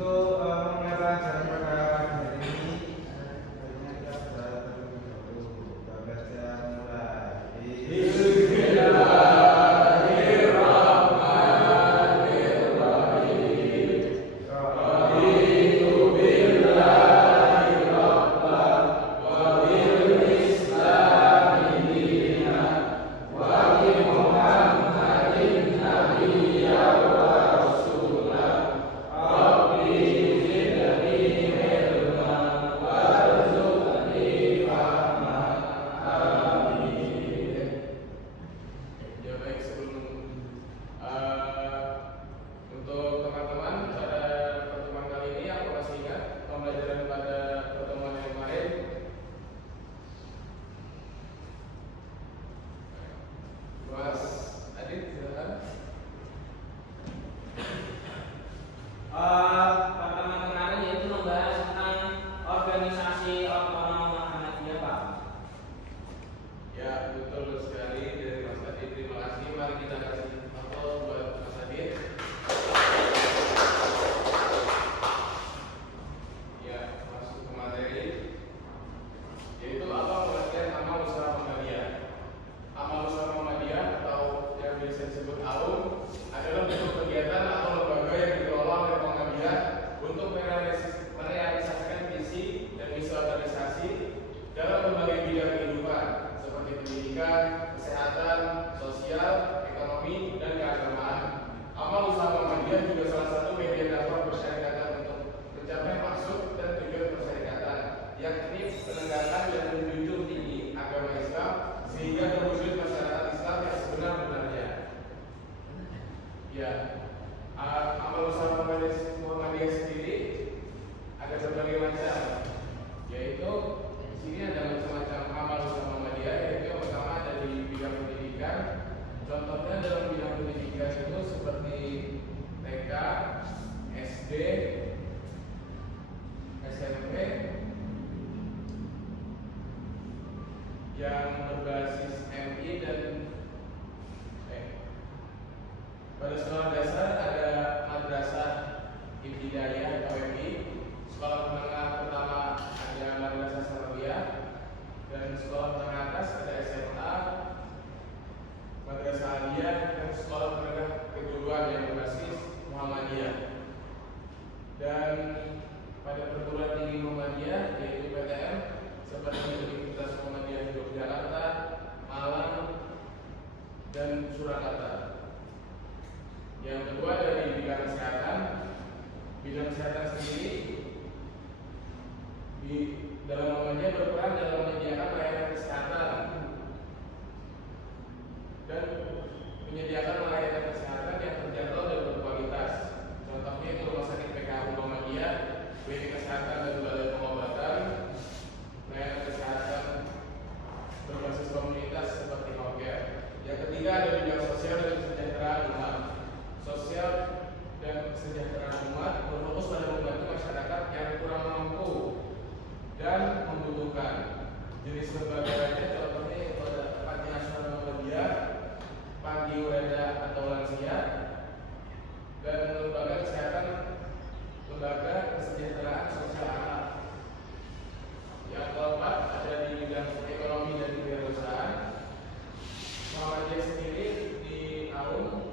Untuk mengenal acara pada hari ini, sebaiknya kita berdoa terlebih dahulu. Bapak sudah mulai. Ya baik, untuk teman-teman pada pertemuan kali ini aku masih ingat pembelajaran pada pertemuan yang kemarin. Mas Adit, silakan. Pertemuan kemarin yaitu membahas tentang organisasi otonom Muhammadiyah, Pak. Ya betul sekali dari Mas Adit, terima kasih. Mari kita kasih aplaus buat Mas Adit. Ya, masuk ke materi, yaitu apa pengertian amal usaha Muhammadiyah. Amal usaha Muhammadiyah atau yang biasa disebut AUM adalah bentuk kegiatan atau lembaga yang dikelola oleh Muhammadiyah untuk merealisasikan visi dan misi organisasi dalam berbagai bidang kehidupan seperti pendidikan, kesehatan, sosial, ekonomi, dan keagamaan. Amal usaha Muhammadiyah juga salah satu media dakwah persyarikatan untuk mencapai maksud dan tujuan persyarikatan, yakni penegakan dan menjunjung tinggi agama Islam sehingga terwujud masyarakat Islam yang sebenar-benarnya. Ya, amal usaha Muhammadiyah sendiri ada berbagai macam, yaitu di sini ada macam-macam amal usaha Muhammadiyah, yaitu yang pertama ada di bidang pendidikan. Contohnya dalam bidang pendidikan itu seperti TK, SD, SMP yang berbasis MI dan pada sekolah dasar ada madrasah ibtidaiyah atau MI, sekolah menengah pertama ada madrasah sanawiyah, dan sekolah menengah atas ada SMA, madrasah aliyah, dan sekolah menengah kejuruan yang berbasis Muhammadiyah. Dan pada perguruan tinggi Muhammadiyah yaitu PTM seperti Universitas Muhammadiyah di Yogyakarta, Malang, dan Surakarta. Yang kedua dari bidang kesehatan. Bidang kesehatan sendiri di dalam Muhammadiyah berperan dalam menyediakan layanan kesehatan dan menyediakan layanan kesehatan yang terjangkau dan berkualitas. Contohnya itu Rumah Sakit PKU Muhammadiyah, klinik kesehatan dan balai pengobatan, layanan kesehatan berbasis komunitas seperti healthcare. Yang ketiga ada bidang sosial dan kesejahteraan umat. Sosial dan kesejahteraan umat berfokus pada membantu masyarakat yang kurang mampu dan membutuhkan. Jenis lembaga lainnya contohnya yaitu ada Panti Nasional Muhammadiyah, Panti Ureda atau Lansia, dan lembaga kesehatan, lembaga kesejahteraan sosial anak. Yang keempat ada di bidang ekonomi dan kewirausahaan. Muhammadiyah sendiri di AUM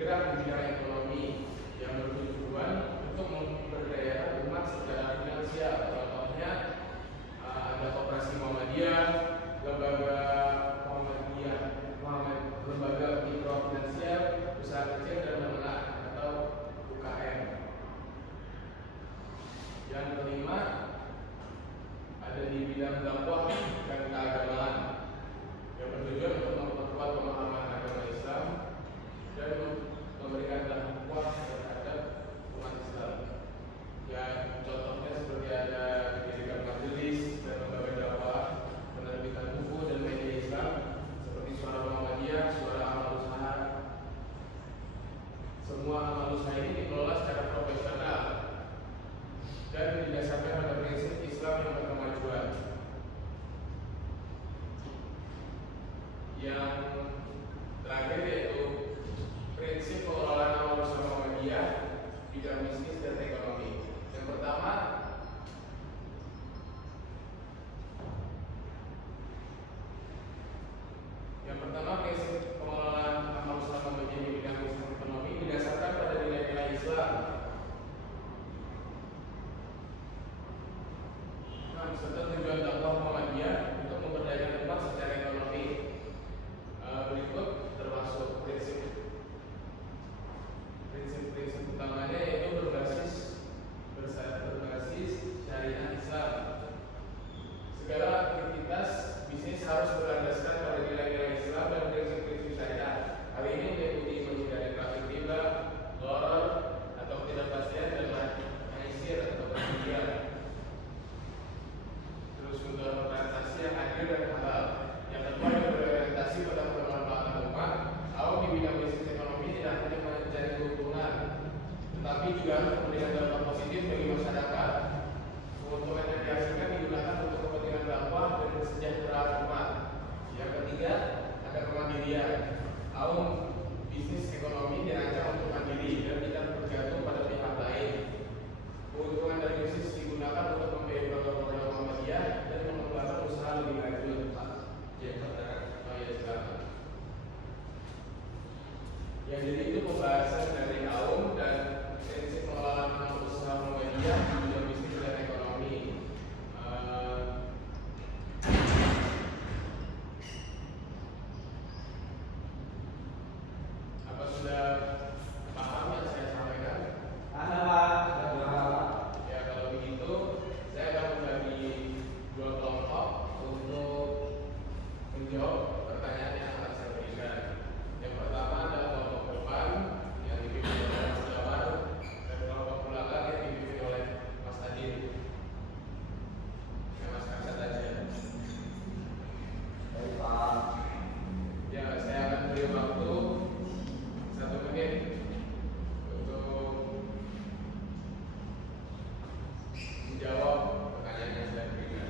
bergerak di bidang ekonomi yang bertujuan untuk memberdayakan umat secara finansial. Contohnya ada Koperasi Muhammadiyah, lembaga Muhammadiyah, lembaga mikrofinansial, usaha kecil dan menengah atau UKM. Yang kelima ada di bidang dakwah dan keagamaan yang bertujuan untuk memperkuat pemahaman agama Islam dan memberikan dakwah terhadap umat Islam. Ya, contohnya seperti ada didirikan majelis dan lembaga dakwah, penerbitan memberikan dampak positif bagi masyarakat. Keuntungan yang dihasilkan digunakan untuk kepentingan dakwah dan kesejahteraan umat. Yang ketiga, ada kemandirian. Kaum bisnis ekonomi dirancang untuk mandiri dan tidak bergantung pada pihak lain. Keuntungan dari bisnis digunakan untuk membiayai program-program Muhammadiyah dan mengembangkan usaha lebih lanjut. Oh ya, silakan. Ya, jadi itu pembahasan dari kaum dan prinsip pengelolaan usaha Muhammadiyah di bidang bisnis dan ekonomi. Apa sudah paham yang saya sampaikan? Ada Pak. Ya, kalau begitu saya akan membagi dua kelompok untuk menjawab pertanyaan yang akan saya berikan. Yang pertama adalah kelompok depan yang dipimpin oleh Mas Jawar dan kelompok belakang yang dipimpin oleh Mas Adin. Ya, Mas Kasat aja. Baik Pak. Ya, saya akan beri waktu 1 menit untuk menjawab pertanyaan yang saya berikan.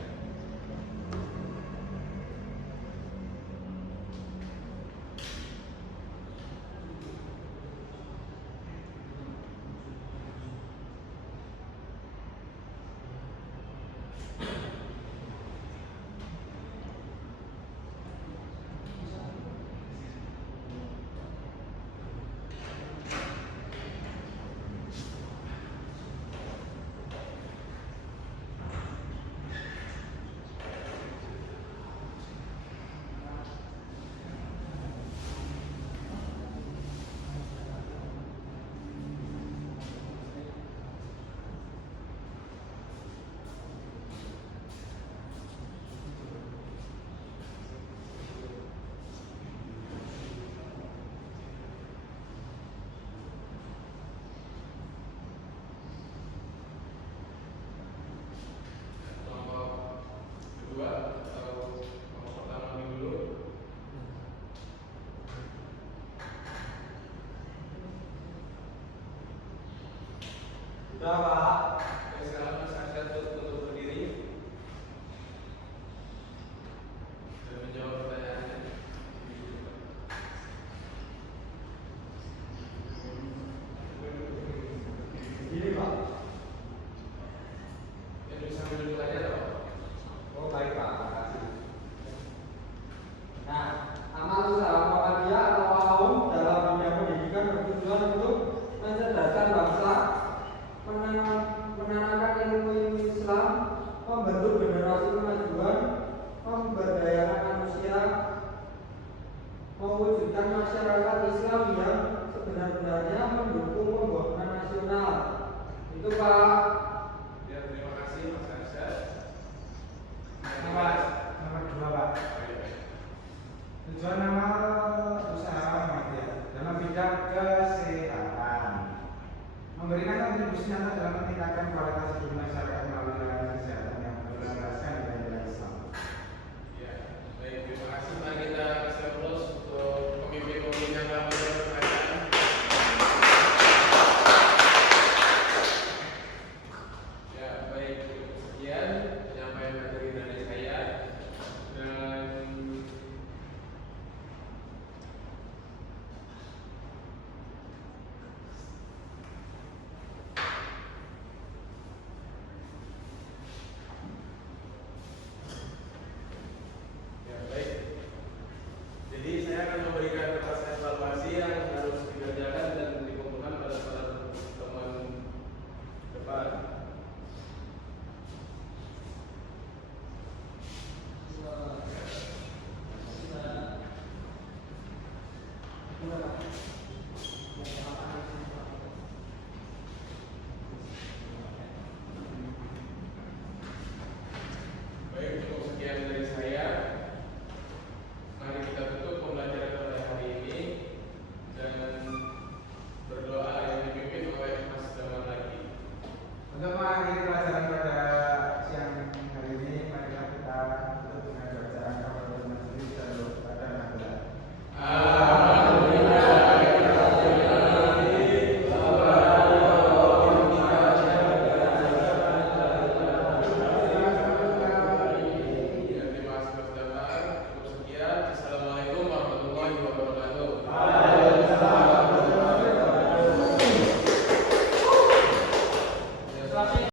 Kelompok kedua atau kelompok pertama ini dulu. Sudah Pak. Oke, sekarang Mas Arsyad untuk berdiri dan menjawab pertanyaannya. Ini Pak. Ya, bisa duduk aja dong. Oh baik Pak, makasih. Nah, amal usaha Muhammadiyah atau kaum dalam bidang pendidikan bertujuan untuk mencerdaskan bangsa, menanamkan ilmu-ilmu Islam, membentuk generasi kemajuan, memberdayakan manusia, mewujudkan masyarakat Islam yang sebenar-benarnya mendukung pembangunan nasional. Itu Pak. Ya, terima kasih Mas Arsyad. Nomor 2 Pak. Tujuan amal usaha Muhammadiyah dalam bidang kesehatan, memberikan kontribusi nyata dalam meningkatkan kualitas hidup masyarakat melalui layanan kesehatan yang berlandaskan nilai-nilai Islam. Ya, baik, terima kasih. Mari kita kasih aplaus untuk pemimpin-pemimpin yang telah menjawab pertanyaan. Ya, baik, sekian penyampaian materi dari saya dan ya, baik. Jadi saya akan memberikan kertas evaluasi yang harus dikerjakan dan dikumpulkan pada saat teman depan. Baik, cukup sekian dari saya. Mari kita tutup pembelajaran pada hari ini dan berdoa yang dipimpin oleh Mas Daman lagi. Untuk mengakhiri pelajaran pada siang hari ini, marilah kita tutup dengan bacaan kafaratul majlis dan pada nagla. Alhamdulillah. Setelah